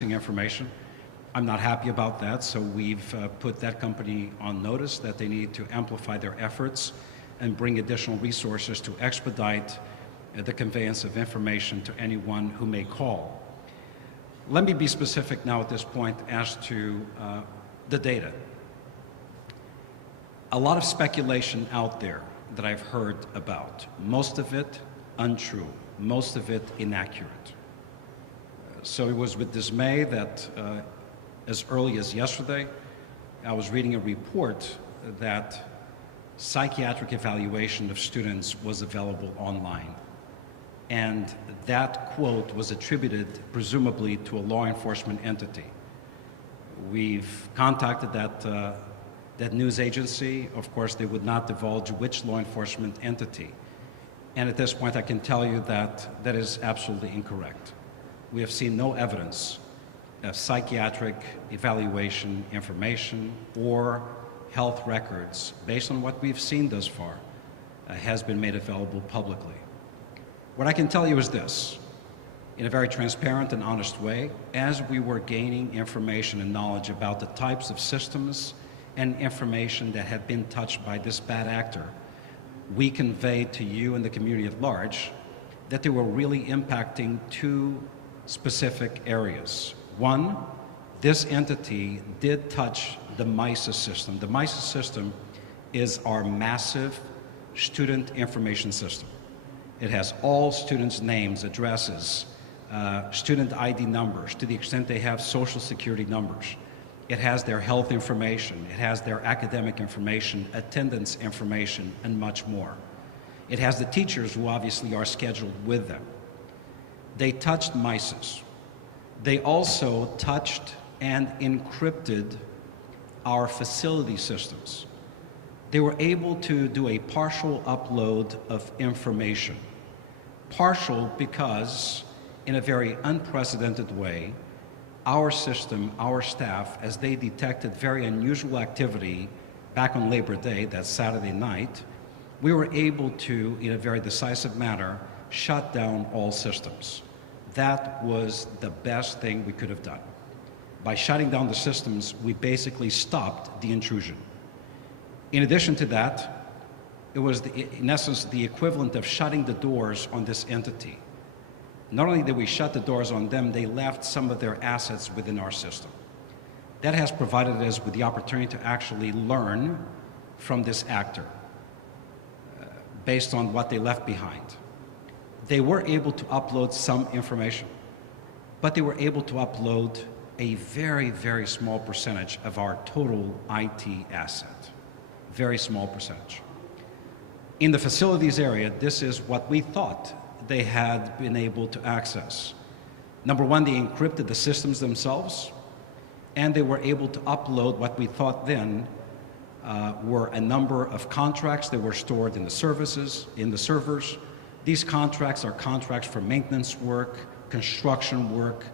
information. I'm not happy about that, so we've put that company on notice that they need to amplify their efforts and bring additional resources to expedite the conveyance of information to anyone who may call. Let me be specific now at this point as to the data. A lot of speculation out there that I've heard about, most of it untrue, most of it inaccurate. So it was with dismay that as early as yesterday, I was reading a report that psychiatric evaluation of students was available online. And that quote was attributed presumably to a law enforcement entity. We've contacted that news agency. Of course, they would not divulge which law enforcement entity. And at this point, I can tell you that that is absolutely incorrect. We have seen no evidence of psychiatric evaluation information or health records, based on what we've seen thus far, has been made available publicly. What I can tell you is this: in a very transparent and honest way, as we were gaining information and knowledge about the types of systems and information that had been touched by this bad actor, we conveyed to you and the community at large that they were really impacting two specific areas. One, this entity did touch the MISA system. The MISA system is our massive student information system. It has all students' names, addresses, student ID numbers, to the extent they have social security numbers. It has their health information, it has their academic information, attendance information, and much more. It has the teachers who obviously are scheduled with them. They touched MISAs. They also touched and encrypted our facility systems. They were able to do a partial upload of information. Partial because, in a very unprecedented way, our system, our staff, as they detected very unusual activity back on Labor Day, that Saturday night, we were able to, in a very decisive manner, shut down all systems. That was the best thing we could have done. By shutting down the systems, we basically stopped the intrusion. In addition to that, it was, in essence, the equivalent of shutting the doors on this entity. Not only did we shut the doors on them, they left some of their assets within our system. That has provided us with the opportunity to actually learn from this actor based on what they left behind. They were able to upload some information, but they were able to upload a very, very small percentage of our total IT asset. Very small percentage. In the facilities area, this is what we thought they had been able to access. Number one, they encrypted the systems themselves, and they were able to upload what we thought then were a number of contracts that were stored in the servers. These contracts are contracts for maintenance work, construction work,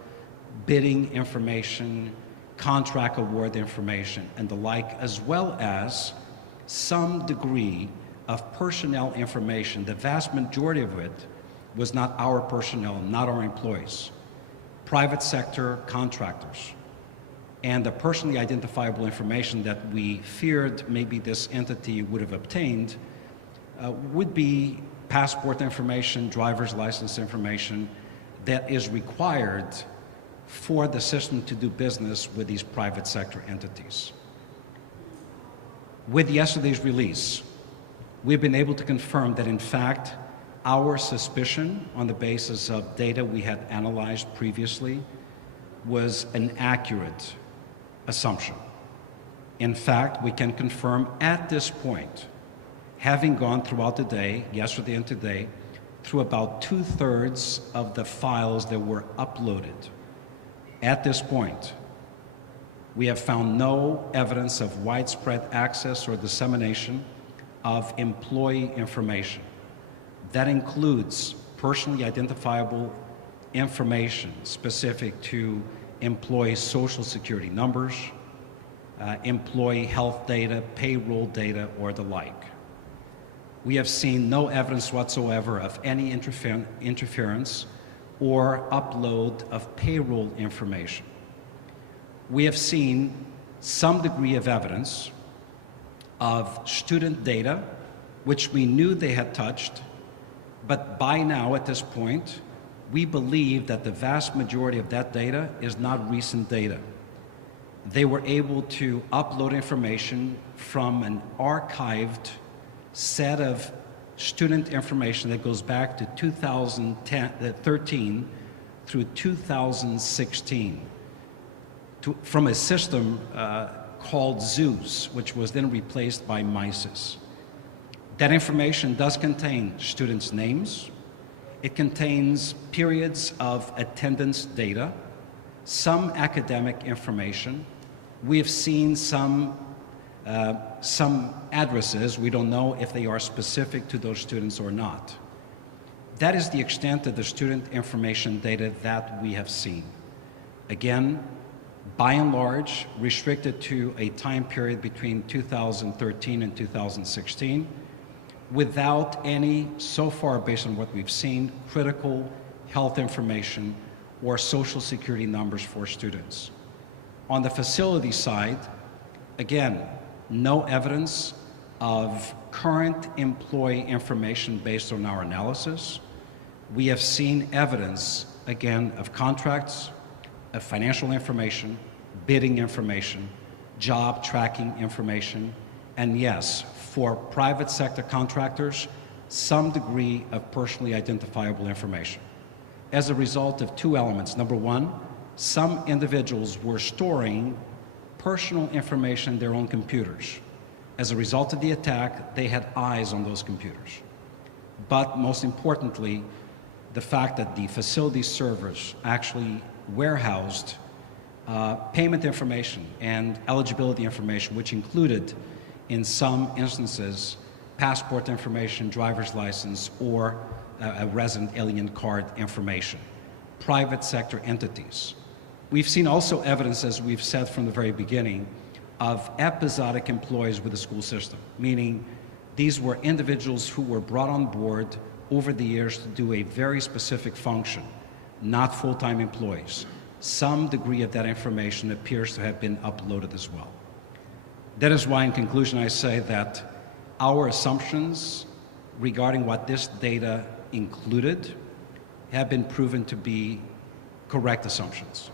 bidding information, contract award information, and the like, as well as some degree of personnel information. The vast majority of it was not our personnel, not our employees, private sector contractors. And the personally identifiable information that we feared maybe this entity would have obtained would be passport information, driver's license information that is required for the system to do business with these private sector entities. With yesterday's release, we've been able to confirm that in fact our suspicion on the basis of data we had analyzed previously was an accurate assumption. In fact, we can confirm at this point, having gone throughout the day, yesterday and today, through about 2/3 of the files that were uploaded. At this point, we have found no evidence of widespread access or dissemination of employee information. That includes personally identifiable information specific to employee social security numbers, employee health data, payroll data, or the like. We have seen no evidence whatsoever of any interference or upload of payroll information. we have seen some degree of evidence of student data, which we knew they had touched, but by now, at this point, we believe that the vast majority of that data is not recent data. They were able to upload information from an archived set of student information that goes back to 2013 through 2016 from a system called Zeus, which was then replaced by Mises. That information does contain students' names. It contains periods of attendance data, some academic information. We have seen some addresses. We don't know if they are specific to those students or not. That is the extent of the student information data that we have seen. Again, by and large, restricted to a time period between 2013 and 2016, without any, so far based on what we've seen, critical health information or social security numbers for students. On the facility side, again, no evidence of current employee information based on our analysis. We have seen evidence, again, of contracts, of financial information, bidding information, job tracking information, and yes, for private sector contractors, some degree of personally identifiable information. As a result of two elements. Number one, some individuals were storing personal information in their own computers. As a result of the attack, they had eyes on those computers. But most importantly, the fact that the facility servers actually warehoused payment information and eligibility information, which included, in some instances, passport information, driver's license, or a resident alien card information. Private sector entities. We've seen also evidence, as we've said from the very beginning, of episodic employees with the school system, meaning these were individuals who were brought on board over the years to do a very specific function, not full-time employees. Some degree of that information appears to have been uploaded as well. That is why, in conclusion, I say that our assumptions regarding what this data included have been proven to be correct assumptions.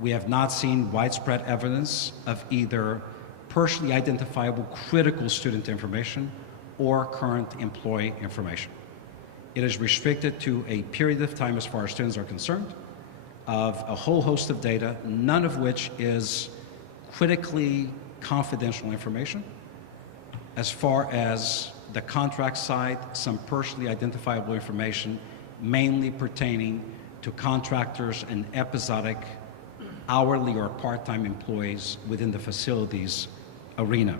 We have not seen widespread evidence of either personally identifiable critical student information or current employee information. It is restricted to a period of time, as far as students are concerned, of a whole host of data, none of which is critically confidential information. As far as the contract side, some personally identifiable information, mainly pertaining to contractors and episodic hourly or part-time employees within the facilities arena.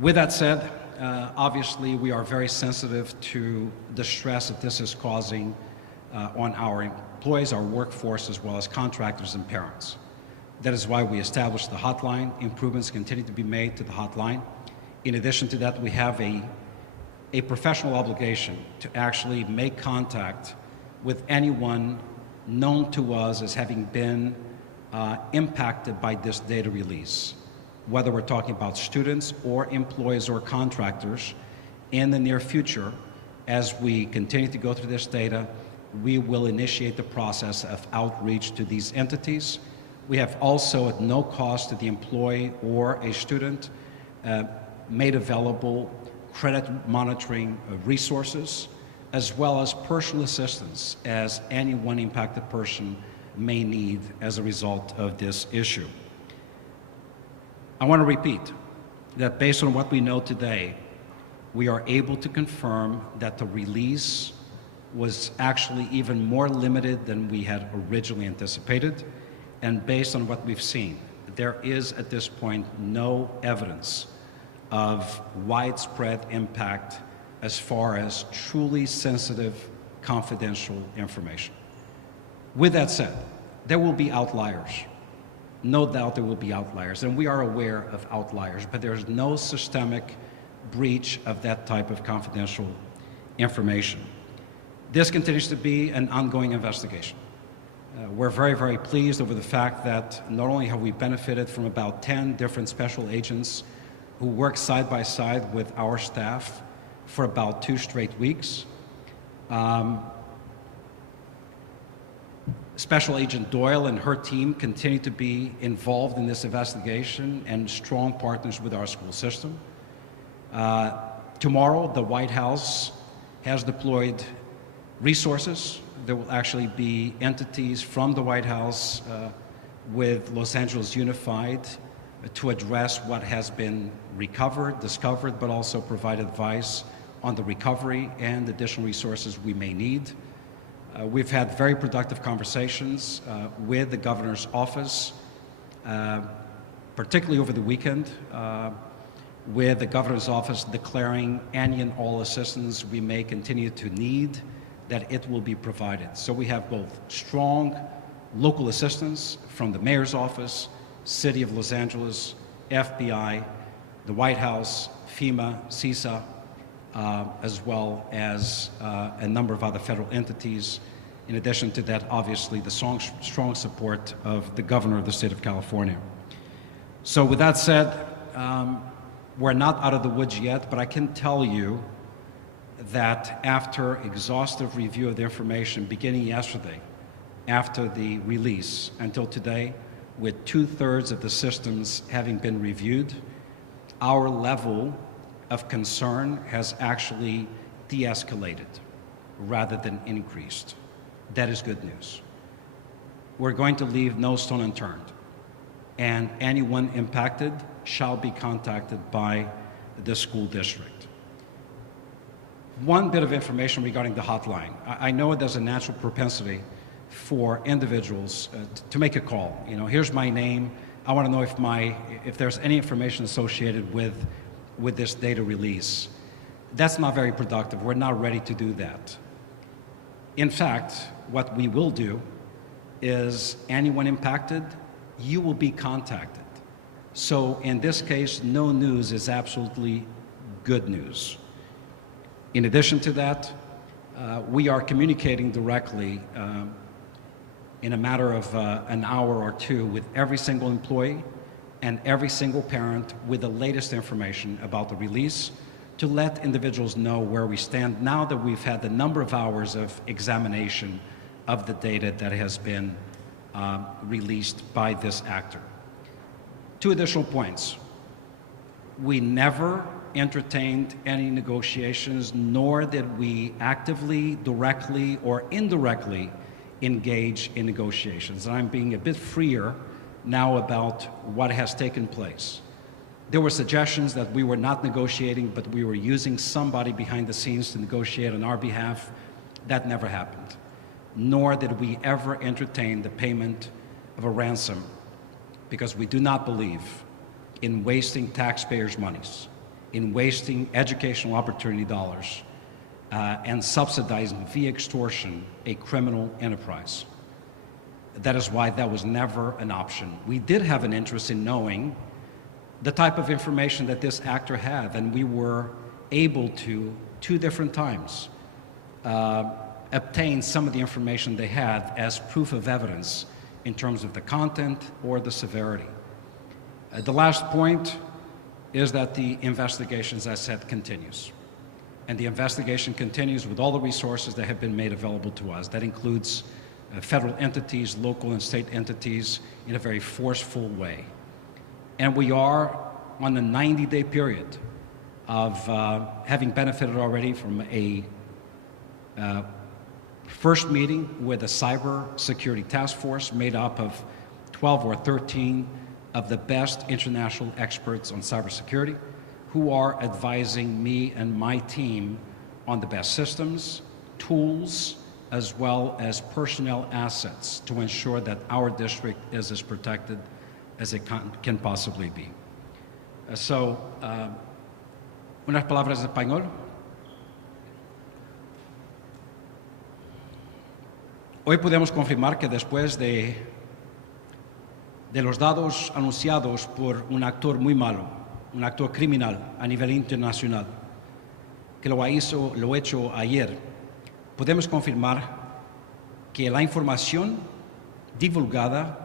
With that said, obviously we are very sensitive to the stress that this is causing on our employees, our workforce, as well as contractors and parents. That is why we established the hotline. Improvements continue to be made to the hotline. In addition to that, we have a professional obligation to actually make contact with anyone known to us as having been impacted by this data release, whether we're talking about students or employees or contractors. In the near future, as we continue to go through this data, we will initiate the process of outreach to these entities. We have also, at no cost to the employee or a student, made available credit monitoring resources, as well as personal assistance as any one impacted person may need as a result of this issue. I want to repeat that based on what we know today, we are able to confirm that the release was actually even more limited than we had originally anticipated. And based on what we've seen, there is at this point no evidence of widespread impact as far as truly sensitive, confidential information. With that said, there will be outliers. No doubt there will be outliers, and we are aware of outliers, but there's no systemic breach of that type of confidential information. This continues to be an ongoing investigation. We're very, very pleased over the fact that not only have we benefited from about 10 different special agents who work side by side with our staff for about 2 straight weeks. Special Agent Doyle and her team continue to be involved in this investigation and strong partners with our school system. Tomorrow, the White House has deployed resources. There will actually be entities from the White House with Los Angeles Unified to address what has been recovered, discovered, but also provide advice on the recovery and additional resources we may need. We've had very productive conversations with the governor's office, particularly over the weekend, with the governor's office declaring any and all assistance we may continue to need, that it will be provided. So we have both strong local assistance from the mayor's office, City of Los Angeles, FBI, the White House, FEMA, CISA, as well as a number of other federal entities. In addition to that, obviously, the strong support of the governor of the state of California. So with that said, we're not out of the woods yet, but I can tell you that after exhaustive review of the information beginning yesterday, after the release until today, with 2/3 of the systems having been reviewed, our level of concern has actually de-escalated rather than increased. That is good news. We're going to leave no stone unturned, and anyone impacted shall be contacted by the school district. One bit of information regarding the hotline. I know there's a natural propensity for individuals to make a call. You know, here's my name. I want to know if there's any information associated with this data release. That's not very productive. We're not ready to do that. In fact, what we will do is anyone impacted, you will be contacted. So in this case, no news is absolutely good news. In addition to that, we are communicating directly in a matter of an hour or two with every single employee and every single parent with the latest information about the release to let individuals know where we stand now that we've had the number of hours of examination of the data that has been released by this actor. 2 additional points. We never entertained any negotiations, nor did we actively, directly, or indirectly engage in negotiations. And I'm being a bit freer now about what has taken place. There were suggestions that we were not negotiating, but we were using somebody behind the scenes to negotiate on our behalf. That never happened. Nor did we ever entertain the payment of a ransom, because we do not believe in wasting taxpayers' monies, in wasting educational opportunity dollars, and subsidizing via extortion a criminal enterprise. That is why that was never an option. We did have an interest in knowing the type of information that this actor had, and we were able to, 2 different times, obtain some of the information they had as proof of evidence in terms of the content or the severity. The last point is that the investigation, as I said, continues. And the investigation continues with all the resources that have been made available to us. That includes federal entities, local and state entities, in a very forceful way. And we are on a 90-day period of having benefited already from a first meeting with a cyber security task force made up of 12 or 13 of the best international experts on cybersecurity, who are advising me and my team on the best systems, tools, as well as personnel assets to ensure that our district is as protected as it can possibly be. Unas palabras en español. Hoy podemos confirmar que después de los datos anunciados por un actor muy malo, un actor criminal a nivel internacional, que lo hecho ayer, podemos confirmar que la información divulgada,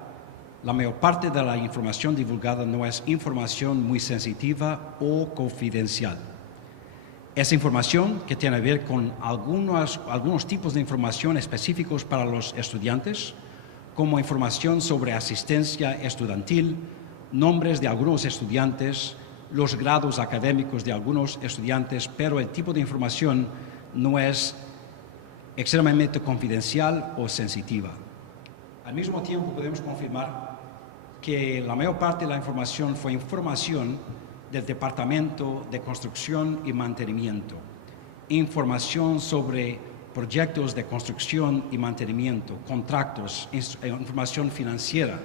la mayor parte de la información divulgada no es información muy sensitiva o confidencial. Es información que tiene que ver con algunos tipos de información específicos para los estudiantes, como información sobre asistencia estudiantil, nombres de algunos estudiantes, los grados académicos de algunos estudiantes, pero el tipo de información no es extremadamente confidencial o sensitiva. Al mismo tiempo podemos confirmar que la mayor parte de la información fue información del Departamento de Construcción y Mantenimiento, información sobre proyectos de construcción y mantenimiento, contratos, información financiera,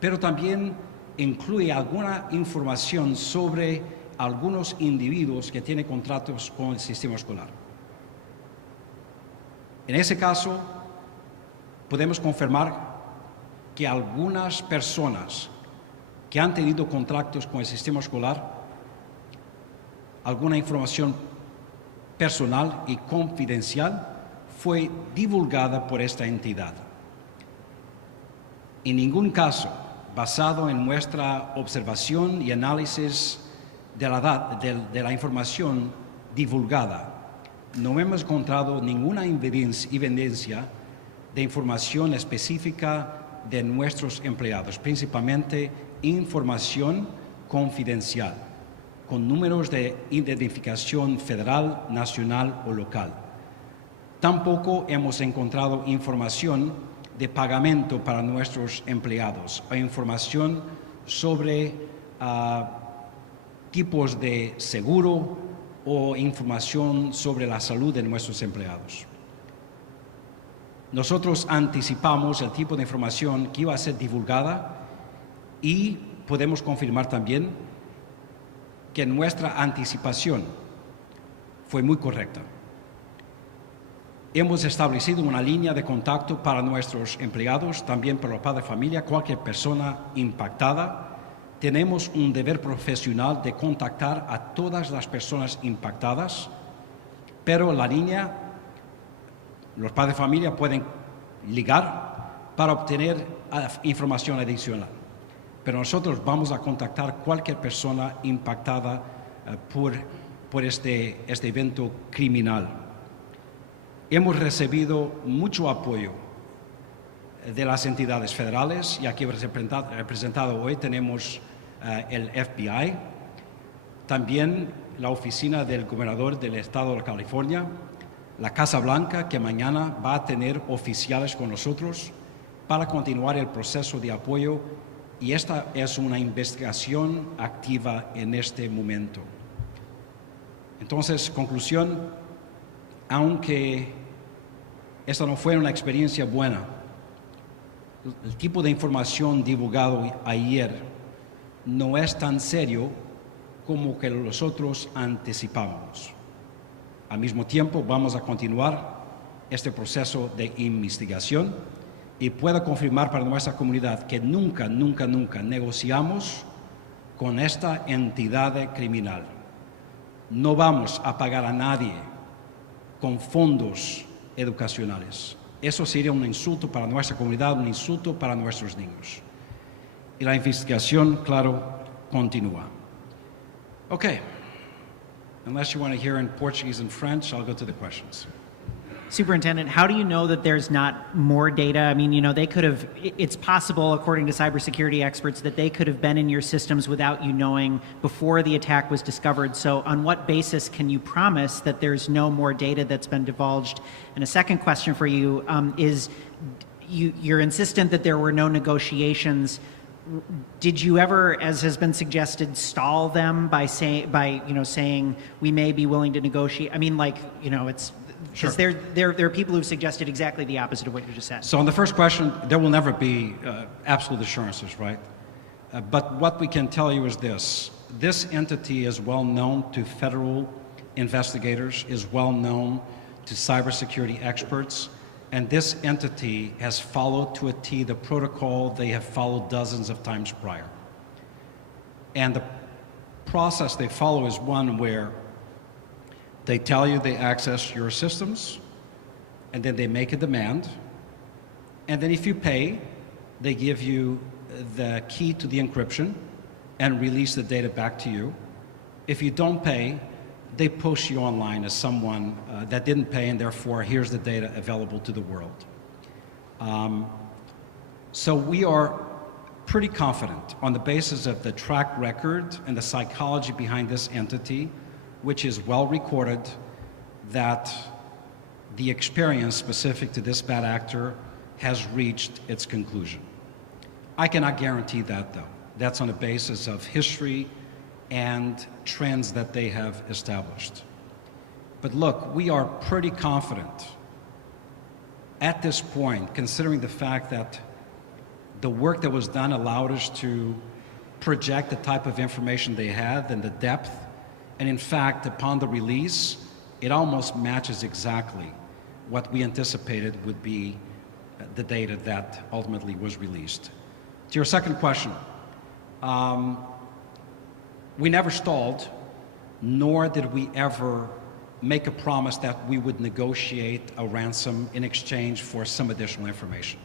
pero también incluye alguna información sobre algunos individuos que tienen contratos con el sistema escolar. En ese caso, podemos confirmar que algunas personas que han tenido contratos con el sistema escolar, alguna información personal y confidencial fue divulgada por esta entidad. En ningún caso, basado en nuestra observación y análisis de la información divulgada, no hemos encontrado ninguna evidencia de información específica de nuestros empleados, principalmente información confidencial, con números de identificación federal, nacional o local. Tampoco hemos encontrado información de pagamento para nuestros empleados o información sobre tipos de seguro o información sobre la salud de nuestros empleados. Nosotros anticipamos el tipo de información que iba a ser divulgada y podemos confirmar también que nuestra anticipación fue muy correcta. Hemos establecido una línea de contacto para nuestros empleados, también para los padres de familia, cualquier persona impactada. Tenemos un deber profesional de contactar a todas las personas impactadas, pero la línea, los padres de familia pueden ligar para obtener información adicional. Pero nosotros vamos a contactar cualquier persona impactada por este evento criminal. Hemos recibido mucho apoyo de las entidades federales y aquí representado hoy tenemos el FBI, también la oficina del gobernador del estado de California, la Casa Blanca, que mañana va a tener oficiales con nosotros para continuar el proceso de apoyo, y esta es una investigación activa en este momento. Entonces, conclusión, aunque esta no fue una experiencia buena, el tipo de información divulgado ayer no es tan serio como que nosotros anticipábamos. Al mismo tiempo, vamos a continuar este proceso de investigación y puedo confirmar para nuestra comunidad que nunca negociamos con esta entidad criminal. No vamos a pagar a nadie con fondos educacionales. Eso sería un insulto para nuestra comunidad, un insulto para nuestros niños. Y la investigación, claro, continúa. Okay. Unless you want to hear in Portuguese and French, I'll go to the questions. Superintendent, how do you know that there's not more data? I mean, they could have, it's possible, according to cybersecurity experts, that they could have been in your systems without you knowing before the attack was discovered. So on what basis can you promise that there's no more data that's been divulged? And a second question for you is, you're insistent that there were no negotiations. Did you ever, as has been suggested, stall them by saying we may be willing to negotiate? I mean, it's, because Sure. there are people who've suggested exactly the opposite of what you just said. So on the first question, there will never be absolute assurances, right? But what we can tell you is this. This entity is well known to federal investigators, is well known to cybersecurity experts, and this entity has followed to a T the protocol they have followed dozens of times prior. And the process they follow is one where they tell you they access your systems, and then they make a demand, and then if you pay, they give you the key to the encryption and release the data back to you. If you don't pay, they post you online as someone that didn't pay, and therefore here's the data available to the world. So we are pretty confident on the basis of the track record and the psychology behind this entity, which is well recorded, that the experience specific to this bad actor has reached its conclusion. I cannot guarantee that, though. That's on the basis of history and trends that they have established. But look, we are pretty confident at this point, considering the fact that the work that was done allowed us to project the type of information they had and the depth. And in fact, upon the release, it almost matches exactly what we anticipated would be the data that ultimately was released. To your second question, we never stalled, nor did we ever make a promise that we would negotiate a ransom in exchange for some additional information.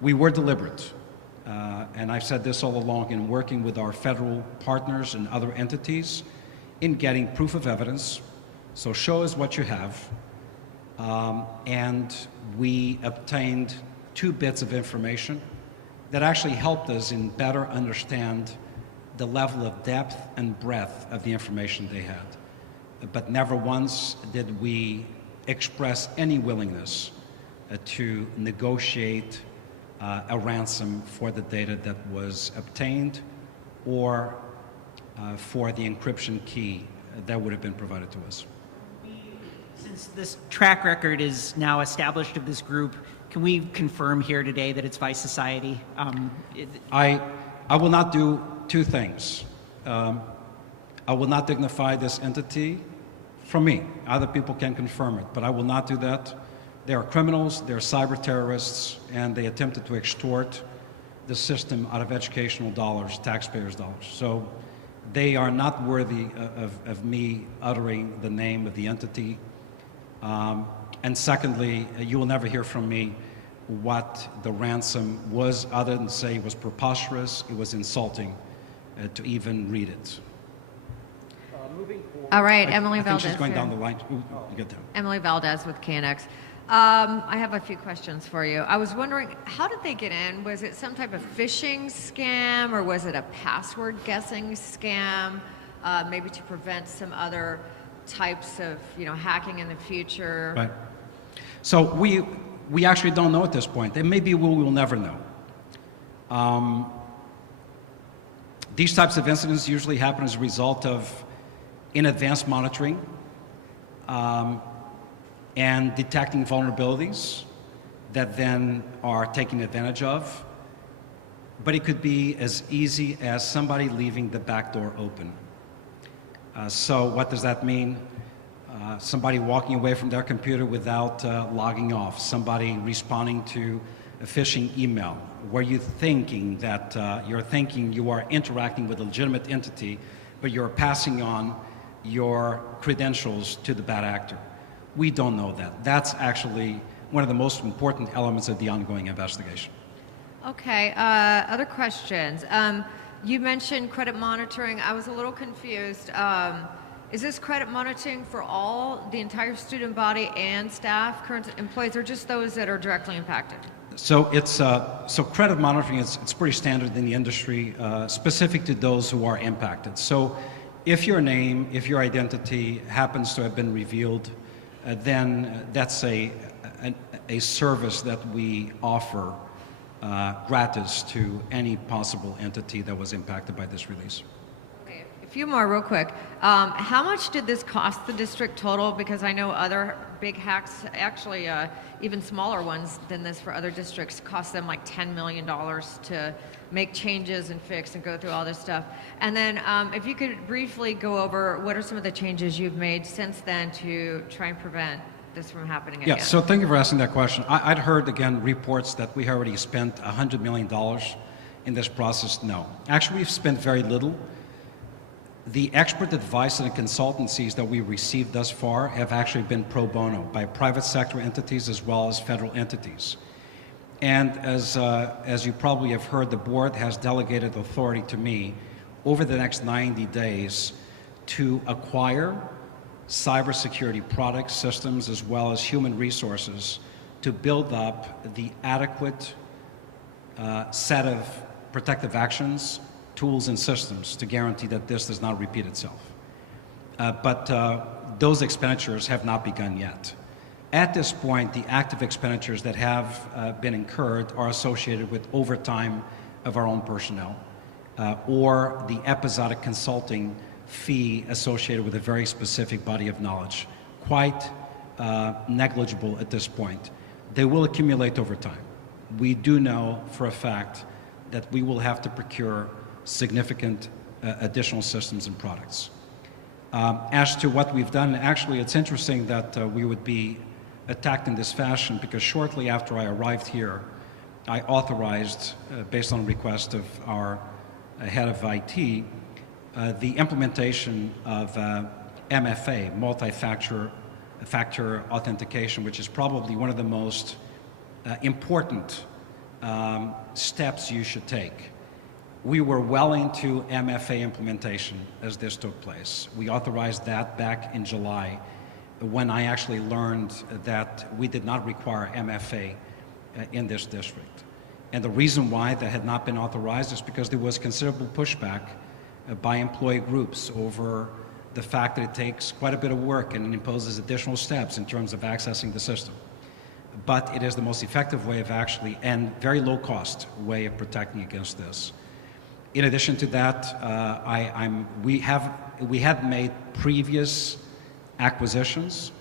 We were deliberate, and I've said this all along, in working with our federal partners and other entities in getting proof of evidence. So show us what you have, and we obtained 2 bits of information that actually helped us in better understand the level of depth and breadth of the information they had. But never once did we express any willingness to negotiate a ransom for the data that was obtained or for the encryption key that would have been provided to us. Since this track record is now established of this group, can we confirm here today that it's Vice Society? I will not do 2 things. I will not dignify this entity from me. Other people can confirm it, but I will not do that. They are criminals, they're cyber terrorists, and they attempted to extort the system out of educational dollars, taxpayers' dollars. So they are not worthy of me uttering the name of the entity. And secondly, you will never hear from me what the ransom was, other than say it was preposterous, it was insulting to even read it. All right, Emily I think Valdez. she's going here. down the line. Ooh, you get them. Emily Valdez with KNX. I have a few questions for you. I was wondering, how did they get in? Was it some type of phishing scam, or was it a password guessing scam, maybe to prevent some other types of, hacking in the future? Right. So we actually don't know at this point. And maybe we will never know. These types of incidents usually happen as a result of in advance monitoring and detecting vulnerabilities that then are taken advantage of. But it could be as easy as somebody leaving the back door open. So what does that mean? Somebody walking away from their computer without logging off, somebody responding to a phishing email where you're thinking that you are interacting with a legitimate entity, but you're passing on your credentials to the bad actor. We don't know that. That's actually one of the most important elements of the ongoing investigation. Okay, other questions. You mentioned credit monitoring. I was a little confused. Is this credit monitoring for the entire student body and staff, current employees, or just those that are directly impacted? So it's so credit monitoring it's pretty standard in the industry, specific to those who are impacted. So if your name, if your identity happens to have been revealed, then that's a service that we offer gratis to any possible entity that was impacted by this release. Okay, a few more real quick. How much did this cost the district total? Because I know other big hacks, actually even smaller ones than this for other districts, cost them like $10 million to make changes and fix and go through all this stuff. And then if you could briefly go over what are some of the changes you've made since then to try and prevent this from happening again? Yeah, so thank you for asking that question. I'd heard, again, reports that we already spent $100 million in this process. No. Actually, we've spent very little. The expert advice and the consultancies that we received thus far have actually been pro bono by private sector entities as well as federal entities. And as you probably have heard, the board has delegated authority to me over the next 90 days to acquire cybersecurity products, systems, as well as human resources to build up the adequate set of protective actions, tools, and systems to guarantee that this does not repeat itself. But those expenditures have not begun yet. At this point, the active expenditures that have been incurred are associated with overtime of our own personnel or the episodic consulting fee associated with a very specific body of knowledge. Quite negligible at this point. They will accumulate over time. We do know for a fact that we will have to procure significant additional systems and products. As to what we've done, actually it's interesting that we would be attacked in this fashion because shortly after I arrived here, I authorized, based on request of our head of IT, the implementation of MFA, multi-factor authentication, which is probably one of the most important steps you should take. We were well into MFA implementation as this took place. We authorized that back in July when I actually learned that we did not require MFA in this district. And the reason why that had not been authorized is because there was considerable pushback by employee groups over the fact that it takes quite a bit of work and it imposes additional steps in terms of accessing the system. But it is the most effective way of actually, and very low cost way of protecting against this. In addition to that, we have made previous acquisitions.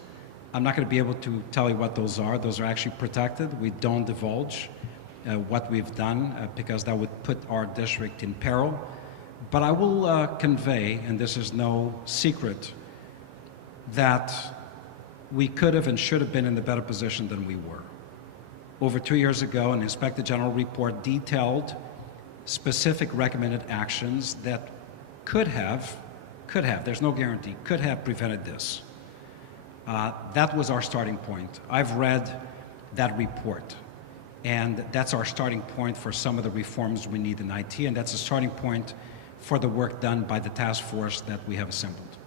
I'm not going to be able to tell you what those are. Those are actually protected. We don't divulge what we've done because that would put our district in peril. But I will convey, and this is no secret, that we could have and should have been in a better position than we were. Over 2 years ago, an Inspector General report detailed specific recommended actions that could have, there's no guarantee, could have prevented this. That was our starting point. I've read that report, and that's our starting point for some of the reforms we need in IT, and that's a starting point for the work done by the task force that we have assembled.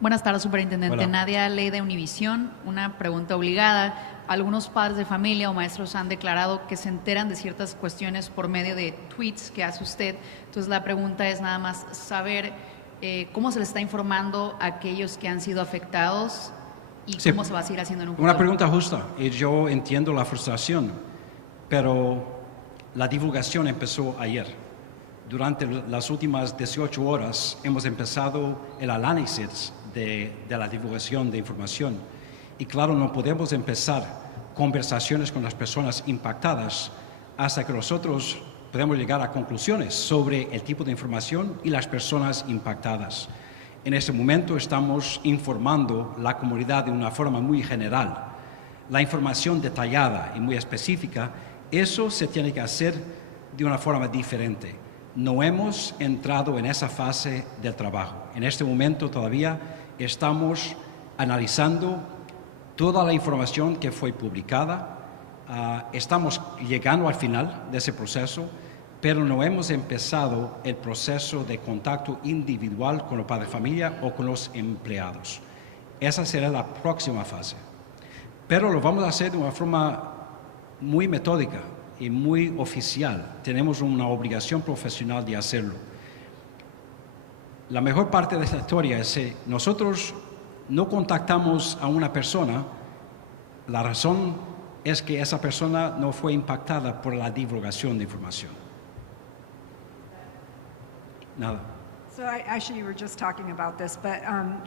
Buenas tardes, superintendente. Hola. Nadia Ley de Univisión. Una pregunta obligada. Algunos padres de familia o maestros han declarado que se enteran de ciertas cuestiones por medio de tweets que hace usted. Entonces la pregunta es nada más saber cómo se les está informando a aquellos que han sido afectados y Sí. cómo se va a seguir haciendo en un futuro. Una pregunta justa, y yo entiendo la frustración, pero la divulgación empezó ayer. Durante las últimas 18 horas hemos empezado el análisis de la divulgación de información. Y claro, no podemos empezar conversaciones con las personas impactadas hasta que nosotros podemos llegar a conclusiones sobre el tipo de información y las personas impactadas. En este momento estamos informando la comunidad de una forma muy general. La información detallada y muy específica, eso se tiene que hacer de una forma diferente. No hemos entrado en esa fase del trabajo. En este momento todavía estamos analizando toda la información que fue publicada. Estamos llegando al final de ese proceso, pero no hemos empezado el proceso de contacto individual con los padres de familia o con los empleados. Esa será la próxima fase. Pero lo vamos a hacer de una forma muy metódica y muy oficial. Tenemos una obligación profesional de hacerlo. La mejor parte de esta historia es que nosotros no contactamos a una persona, la razón es que esa persona no fue impactada por la divulgación de información. Nada. So actually, you were just talking about this, but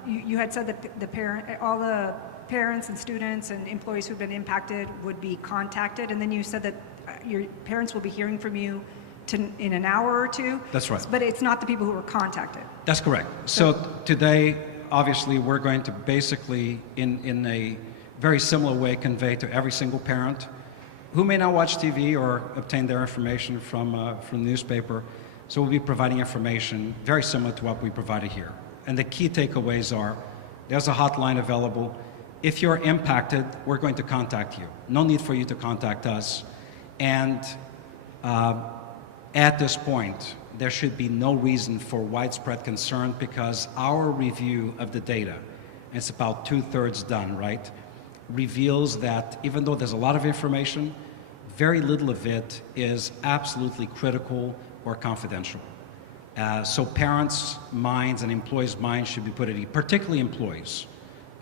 you had said that all the parents and students and employees who've been impacted would be contacted, and then you said that your parents will be hearing from you in an hour or two. That's right. But it's not the people who were contacted. That's correct. So today, obviously, we're going to basically, in a very similar way, convey to every single parent who may not watch TV or obtain their information from the newspaper. So we'll be providing information very similar to what we provided here. And the key takeaways are, there's a hotline available. if you're impacted, we're going to contact you. No need for you to contact us. And at this point, there should be no reason for widespread concern because our review of the data, and it's about 2/3 done, right, reveals that even though there's a lot of information, very little of it is absolutely critical or confidential. So parents' minds and employees' minds should be put at ease, particularly employees,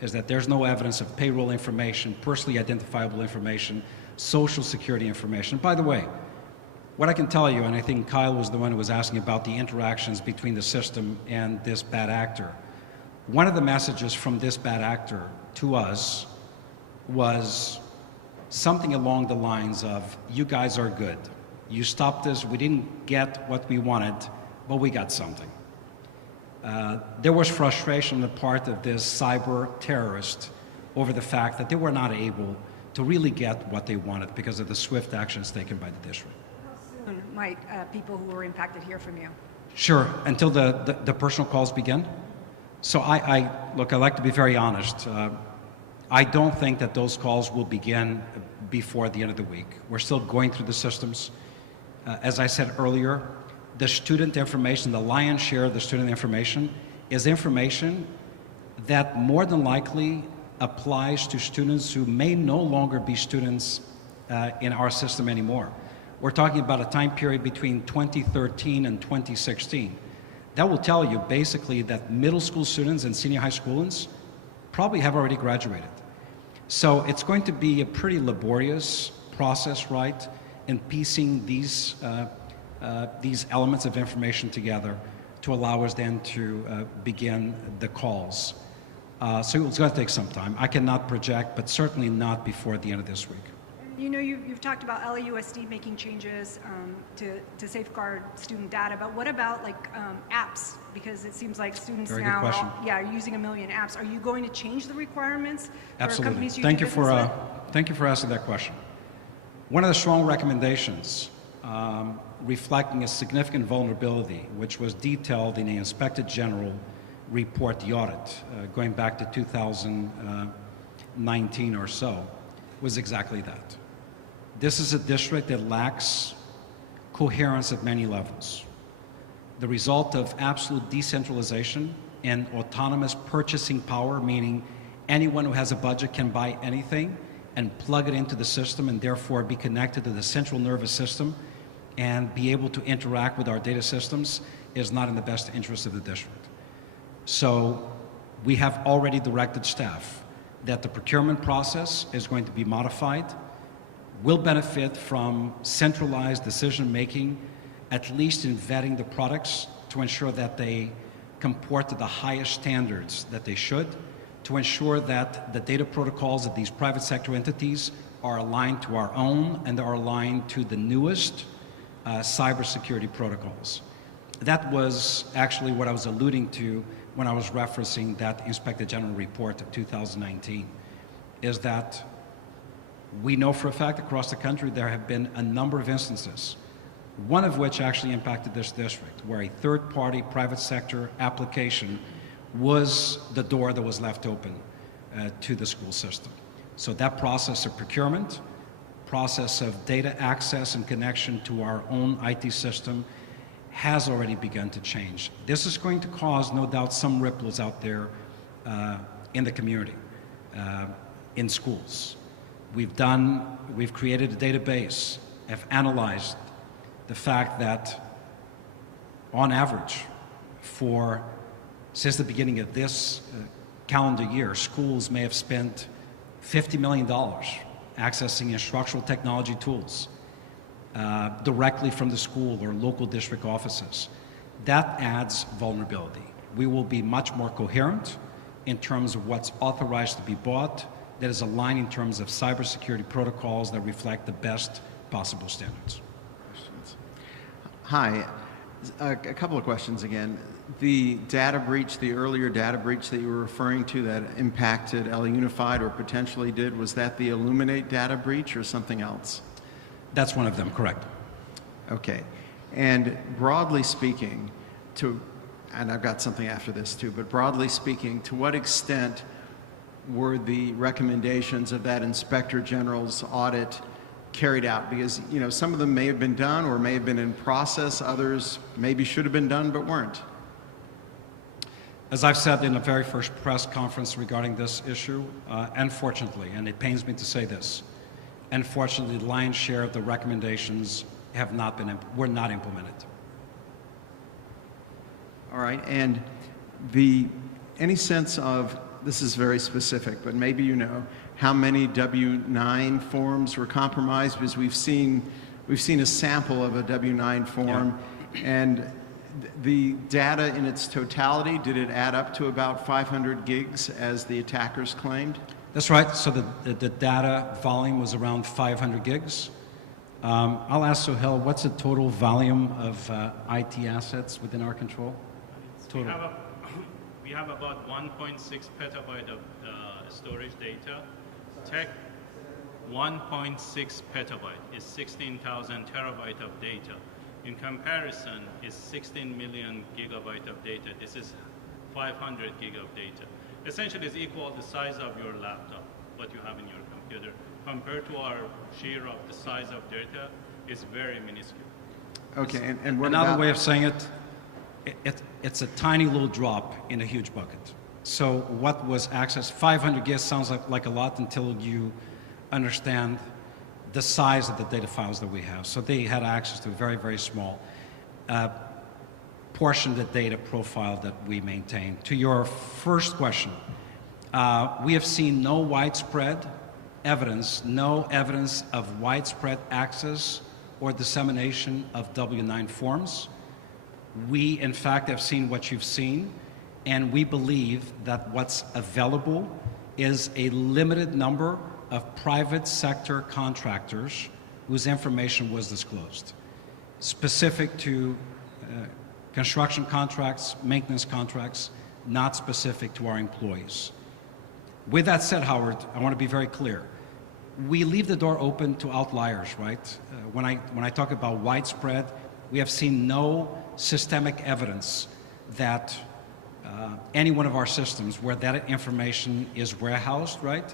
is that there's no evidence of payroll information, personally identifiable information, social security information. By the way, what I can tell you, and I think Kyle was the one who was asking about the interactions between the system and this bad actor, one of the messages from this bad actor to us was something along the lines of, you guys are good. You stopped us, we didn't get what we wanted, but we got something. There was frustration on the part of this cyber terrorist over the fact that they were not able to really get what they wanted because of the swift actions taken by the district. How soon might people who were impacted hear from you? Sure, until the personal calls begin. So look, I like to be very honest. I don't think that those calls will begin before the end of the week. We're still going through the systems. As I said earlier, the student information, the lion's share of the student information is information that more than likely applies to students who may no longer be students in our system anymore. We're talking about a time period between 2013 and 2016. That will tell you basically that middle school students and senior high schoolers probably have already graduated. So it's going to be a pretty laborious process, right, in piecing these elements of information together to allow us then to begin the calls. So it's going to take some time. I cannot project, but certainly not before the end of this week. You know, you've talked about LAUSD making changes to safeguard student data, but what about like apps? Because it seems like students Very now good question. are using 1 million apps. Are you going to change the requirements for Absolutely. companies you do business with? Thank you for asking that question. One of the strong recommendations reflecting a significant vulnerability, which was detailed in the Inspector General report, the audit, going back to 2019 or so, was exactly that. This is a district that lacks coherence at many levels. The result of absolute decentralization and autonomous purchasing power, meaning anyone who has a budget can buy anything and plug it into the system and therefore be connected to the central nervous system and be able to interact with our data systems, is not in the best interest of the district. So we have already directed staff that the procurement process is going to be modified, will benefit from centralized decision-making, at least in vetting the products to ensure that they comport to the highest standards that they should, to ensure that the data protocols of these private sector entities are aligned to our own and are aligned to the newest cybersecurity protocols. That was actually what I was alluding to when I was referencing that Inspector General report of 2019, is that we know for a fact across the country there have been a number of instances, one of which actually impacted this district, where a third-party private sector application was the door that was left open to the school system. So that process of procurement, process of data access and connection to our own IT system has already begun to change. This is going to cause, no doubt, some ripples out there in the community, in schools. We've created a database, have analyzed the fact that on average since the beginning of this calendar year, schools may have spent $50 million accessing instructional technology tools directly from the school or local district offices. That adds vulnerability. We will be much more coherent in terms of what's authorized to be bought, that is aligned in terms of cybersecurity protocols that reflect the best possible standards. Questions? Hi, a couple of questions again. The data breach, the earlier data breach that you were referring to that impacted LA Unified or potentially did, was that the Illuminate data breach or something else? That's one of them, correct. Okay. And broadly speaking, and I've got something after this too, but broadly speaking, to what extent were the recommendations of that Inspector General's audit carried out? Because, you know, some of them may have been done or may have been in process, others maybe should have been done but weren't. As I've said in the very first press conference regarding this issue, unfortunately, and it pains me to say this, unfortunately, the lion's share of the recommendations were not implemented. All right, and any sense of, this is very specific, but maybe you know, how many W-9 forms were compromised? Because we've seen a sample of a W-9 form, and the data in its totality, did it add up to about 500 gigs as the attackers claimed? That's right. So the data volume was around 500 gigs. I'll ask Sohail, what's the total volume of IT assets within our control? Total. We have about 1.6 petabyte of storage data. 1.6 petabyte is 16,000 terabyte of data. In comparison, is 16 million gigabyte of data. This is 500 gig of data. Essentially, it's equal to the size of your laptop, what you have in your computer. Compared to our share of the size of data, it's very minuscule. Okay, and what Another about, way of saying it's a tiny little drop in a huge bucket. So what was accessed, 500 gigs sounds like a lot until you understand the size of the data files that we have. So they had access to a very, very small portion of the data profile that we maintain. To your first question, we have seen no evidence of widespread access or dissemination of W-9 forms. We, in fact, have seen what you've seen, and we believe that what's available is a limited number of private sector contractors whose information was disclosed, specific to construction contracts, maintenance contracts, not specific to our employees. With that said, Howard, I want to be very clear. We leave the door open to outliers, right? When I talk about widespread, we have seen no systemic evidence that any one of our systems where that information is warehoused, right,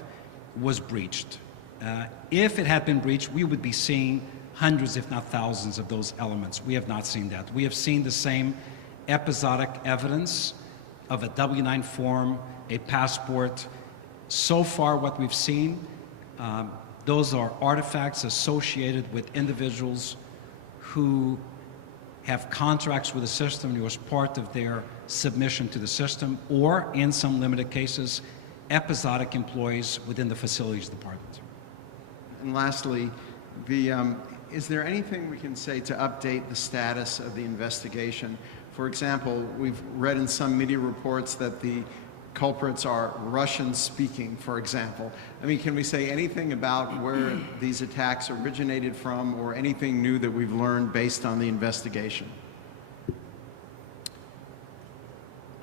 was breached. If it had been breached, we would be seeing hundreds, if not thousands, of those elements. We have not seen that. We have seen the same episodic evidence of a W-9 form, a passport. So far, what we've seen, those are artifacts associated with individuals who have contracts with the system, who was part of their submission to the system, or in some limited cases, episodic employees within the facilities department. and lastly, is there anything we can say to update the status of the investigation? For example, we've read in some media reports that the culprits are Russian-speaking, for example. I mean, can we say anything about where these attacks originated from, or anything new that we've learned based on the investigation?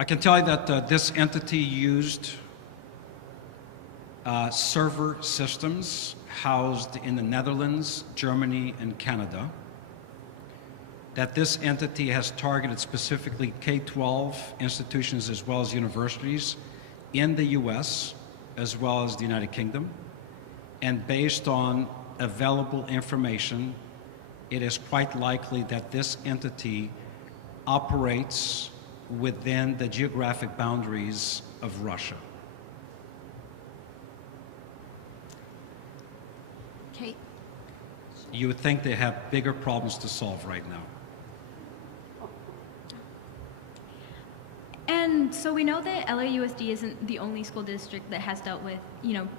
I can tell you that this entity used server systems housed in the Netherlands, Germany, and Canada. That this entity has targeted specifically K-12 institutions as well as universities in the US as well as the United Kingdom. And based on available information, it is quite likely that this entity operates within the geographic boundaries of Russia. Kate. You would think they have bigger problems to solve right now. And so we know that LAUSD isn't the only school district that has dealt with,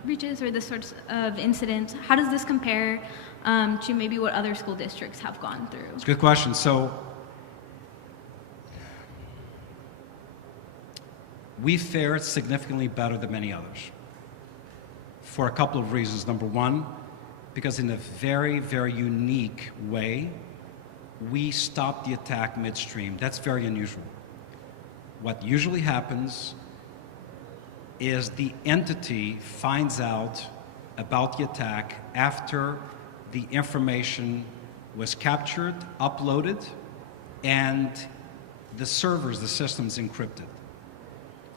breaches or this sorts of incidents. How does this compare to maybe what other school districts have gone through? It's a good question. So we fared significantly better than many others for a couple of reasons. Number one, because in a very, very unique way, we stopped the attack midstream. That's very unusual. What usually happens is the entity finds out about the attack after the information was captured, uploaded, and the servers, the systems encrypted.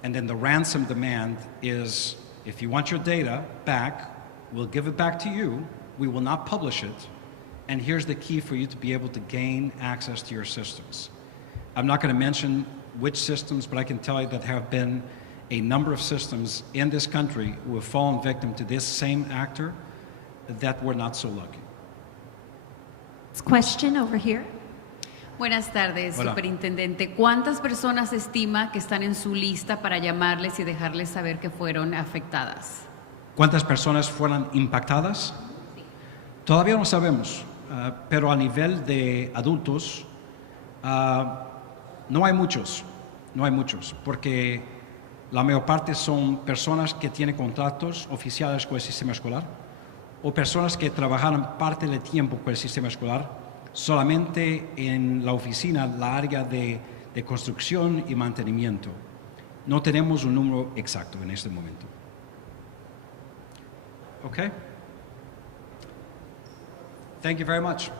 And then the ransom demand is If you want your data back, we'll give it back to you. We will not publish it. And here's the key for you to be able to gain access to your systems. I'm not going to mention which systems, but I can tell you that there have been a number of systems in this country who have fallen victim to this same actor that were not so lucky. Question over here. Buenas tardes, Hola. superintendente. ¿Cuántas personas estima que están en su lista para llamarles y dejarles saber que fueron afectadas? ¿Cuántas personas fueron impactadas? Todavía no sabemos, pero a nivel de adultos no hay muchos, porque la mayor parte son personas que tienen contratos oficiales con el sistema escolar o personas que trabajaron parte del tiempo con el sistema escolar solamente en la oficina, la área de construcción y mantenimiento. No tenemos un número exacto en este momento. Okay? Thank you very much.